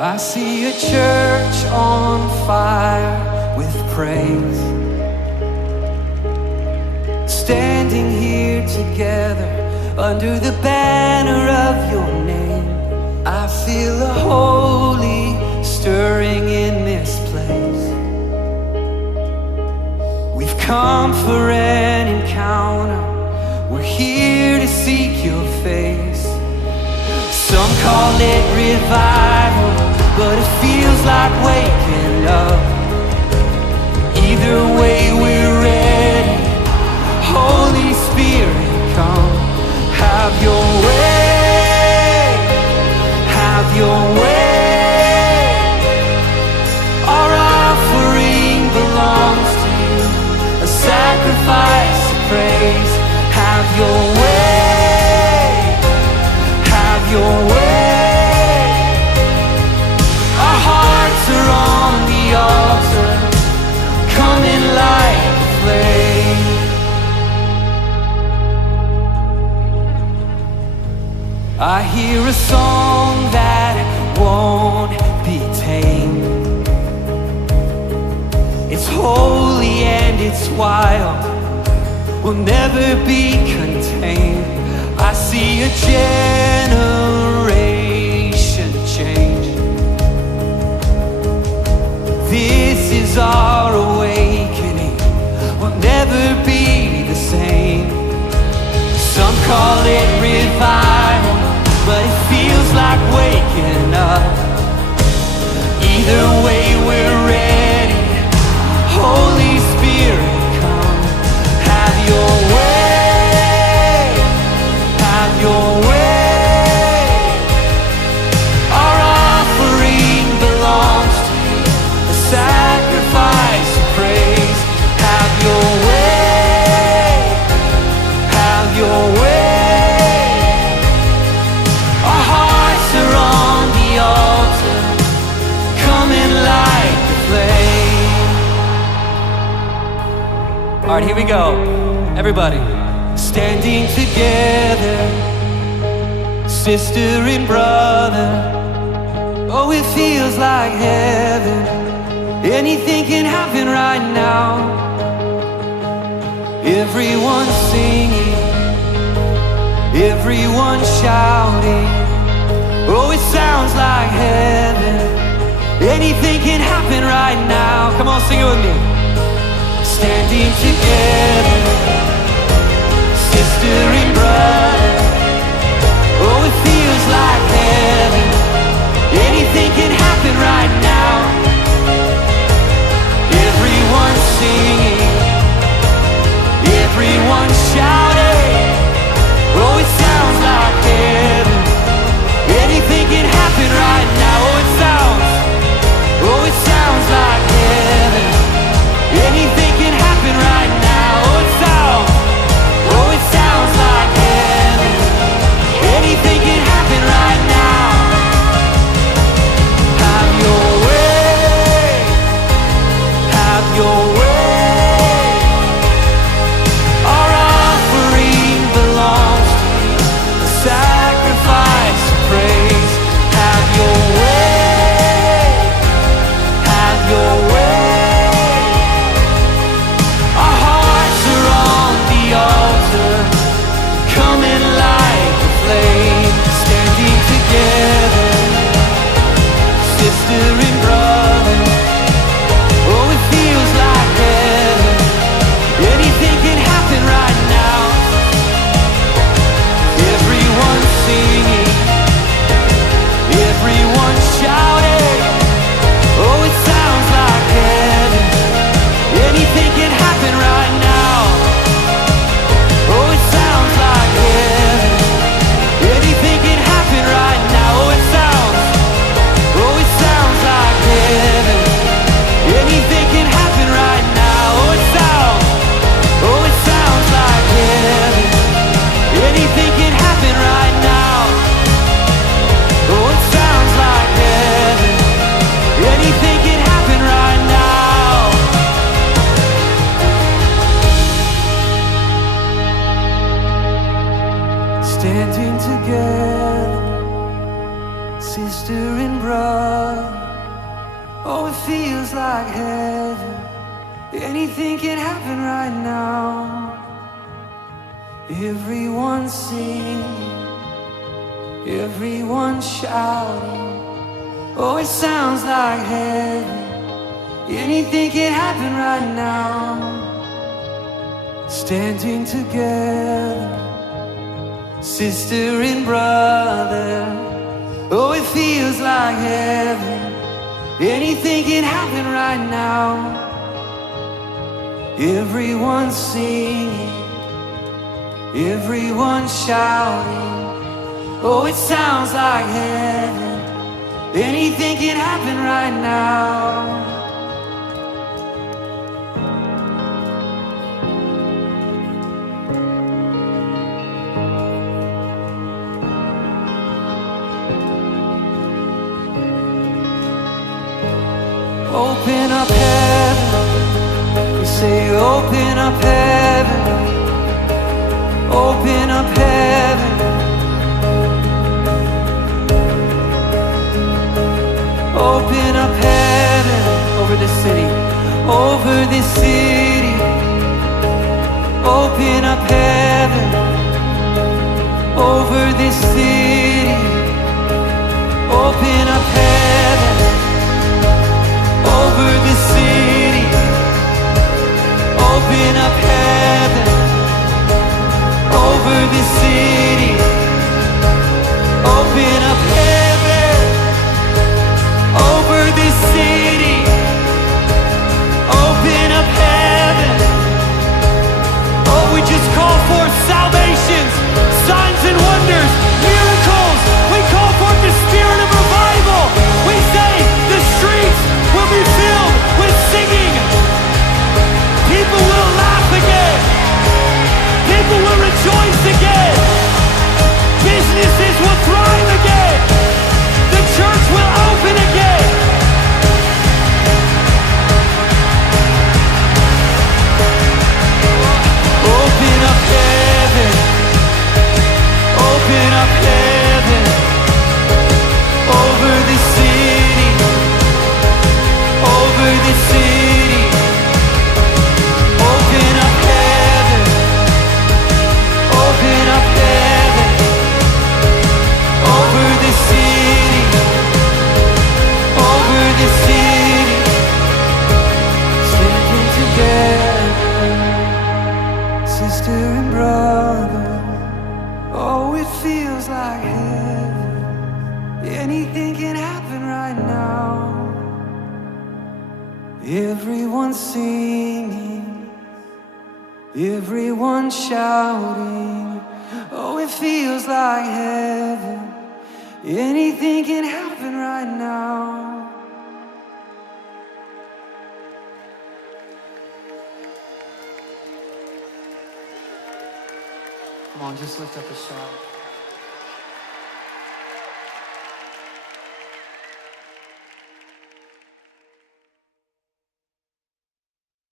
I see a church on fire with praise, standing here together under the banner of your name. I feel the holy stirring in this place. We've come for an encounter, we're here to seek your face. Some call it revival, but it feels like waking up. Either way we're ready. Holy Spirit, come. Have your way. Have your way. Our offering belongs to you, a sacrifice of praise. Have your way. Have your way. Our hearts are on the altar, coming like a flame. I hear a song that won't be tamed. It's holy and it's wild, will never be contained. I see a generation change. This is our awakening, we'll never be the same. Some call it revival, but it feels like waking up. Either way we're ready. Holy Spirit, come. Have your way. Have your way. Our offering belongs to you, a sacrifice of praise. Have your way. Have your way. Our hearts are on the altar, coming like a flame. All right, here we go. Everybody, standing together, sister and brother. Oh, it feels like heaven. Anything can happen right now. Everyone singing, everyone shouting. Oh, it sounds like heaven. Anything can happen right now. Come on, sing it with me. Standing together, sister and brother. Oh, it feels like heaven. Anything can happen right now. Everyone singing, everyone shouting. Oh, it sounds like heaven. Anything can happen right now. Oh, it sounds like heaven. Anything can happen right now. Oh, it sounds like heaven. Anything can happen right now. Have your way. Have your way. Our offering belongs to you, a sacrifice of praise. Have your way. Have your way. Our hearts are on the altar, coming like a flame. Standing together, sister and brother. Oh, it feels like heaven. Anything can happen right now. Everyone singing, everyone shouting. Oh, it sounds like heaven. Anything can happen right now. Oh, it sounds like heaven. Anything can happen right now. Oh, it sounds like heaven. Anything can happen right now. Oh, it sounds like heaven. Anything can happen right now. Oh, it sounds like heaven. Anything can happen right now. Standing together, sister and brother. Oh, it feels like heaven. Anything can happen right now. Everyone singing, everyone shouting. Oh, it sounds like heaven. Anything can happen right now. Standing together, sister and brother. Oh, it feels like heaven. Anything can happen right now. Everyone singing, everyone shouting. Oh, it sounds like heaven. Anything can happen right now. Open up heaven, we say open up heaven, open up heaven, open up heaven over this city, over this city, open up heaven, over this city, open up heaven. Over the city, open up heaven. Over the city, open up heaven. Over the city, open up heaven. Oh, we just call forth salvations, signs and wonders, miracles. We call forth the spirit of revival. We say the streets will be filled with singing. People will laugh again. People will rejoice again. Businesses will thrive again. The church will open again. Open up heaven. Open up heaven. Over the city. Over the city, open up heaven, open up heaven, over the city, over the city, standing together, sister and brother. Oh, it feels like heaven. Anything can happen right now. Everyone singing, everyone shouting. Oh, it feels like heaven. Anything can happen right now. Come on, just lift up a shout.